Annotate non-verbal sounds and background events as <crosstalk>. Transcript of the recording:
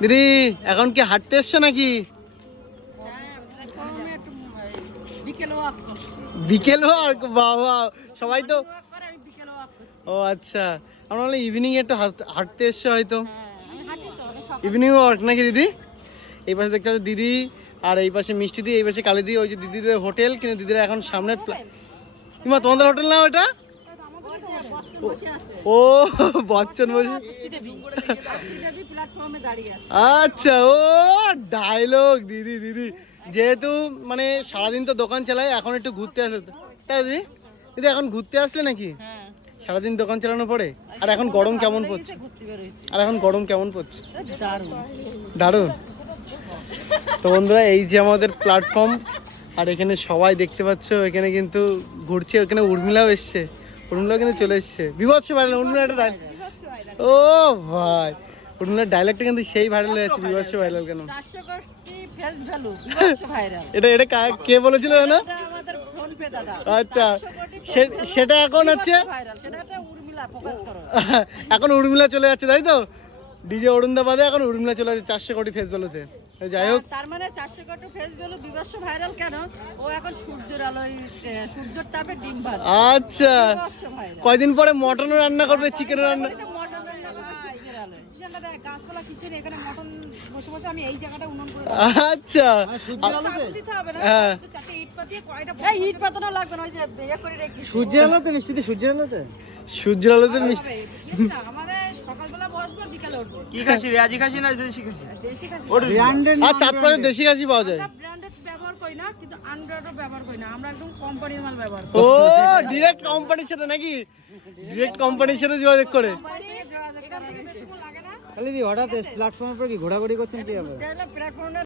দিদি এখন কি হাঁটতে এসছো নাকি? বিকেল ওয়াক ওয়ার্ক বাবা সবাই তো ও আচ্ছা। আমরা বললাম ইভিনিং একটু হাঁট- হাঁটতে এসছো হয়তো। হ্যাঁ ইভিনিং ওয়ার্ক নাকি দিদি? এই পাশে দেখতে পাচ্ছ দিদি আর এই পাশে মিষ্টি দি এই পাশে কালী দি ওই যে দিদিদের হোটেল কিন্তু দিদিরা এখন সামনের তোমাদের হোটেল না ওটা ওই যে বচ্চন বসে আছে ও, বচ্চন বসে। আচ্ছা ও ডায়লগ দিদি দিদি। যেহেতু মানে সারাদিন তো দোকান চালাই এখন একটু ঘুরতে আসলে। তাই দিদি? দিদি, এখন ঘুরতে আসলে নাকি? সারাদিন দোকান চালানো পরে আর এখন গরম কেমন পড়ছে? আর এখন গরম কেমন পড়ছে? দারুণ। তো বন্ধুরা, এই যে আমাদের প্ল্যাটফর্ম আর এখানে সবাই দেখতে পাচ্ছ, এখানে কিন্তু ঘুরছে, এখানে উর্মিলাও এসছে। উর্মিলাও কিন্তু চলে এসছে। বিভৎস ভাইরাল উর্মিলা একটা ডায়লগ ও ভাই উর্মিলার ডায়লগটা কিন্তু সেই ভাইরাল হয়ে যাচ্ছে বিভৎস ভাইরাল কেন? <laughs> এটা এটা কে বলেছিল না আচ্ছা সেটা এখন হচ্ছে উর্মিলা <laughs> এখন উর্মিলা চলে যাচ্ছে তাই তো? ডিজে অরুণদা বাদে এখন উর্মিলা চলে যাচ্ছে চারশো কোটি ফেস ভ্যালুতে যাই হোক। তার মানে চারশো কোটি ফেস ভ্যালু ভাইরাল কেন? ও এখন সূর্যের আলোয় সূর্যের তাপে ডিম ভাত। আচ্ছা। কয়দিন পরে মটনও রান্না করবে চিকেন রান্না গাছপালা কিছু নেই এখানে মটন বসে বসে আমি এই জায়গাটা উনুন করে আচ্ছা। আগুন দিতে হবে না। চারটে ইট পাতিয়ে কয়টা এই ইট পাতানো লাগবে না ওই যে করে রেখে সূর্যের আলোতে মিষ্টিতে সূর্যের আলোতে। সূর্যের আলোতে মিষ্টি আমাদের সকালবেলা বসবো আর বিকালে উঠবো। কি খাসি রেয়াজি খাসি না দেশি খাসি? দেশি খাসি আর চাঁদ দেশি খাসি পাওয়া যায়। ব্র্যান্ডেড ব্যবহার করি না কিন্তু আনব্র্যান্ডও ব্যবহার করি না। আমরা একদম কোম্পানির মাল ব্যবহার করি। ও ডিরেক্ট কোম্পানির সাথে নাকি? ডিরেক্ট কোম্পানির সাথে যোগাযোগ করে। কোম্পানি থেকে যোগাযোগ করা বেশিক্ষণ লাগে না। খালি হঠাৎ প্ল্যাটফর্মের উপর কি ঘোরাঘুরি করছেন কি প্ল্যাটফর্মে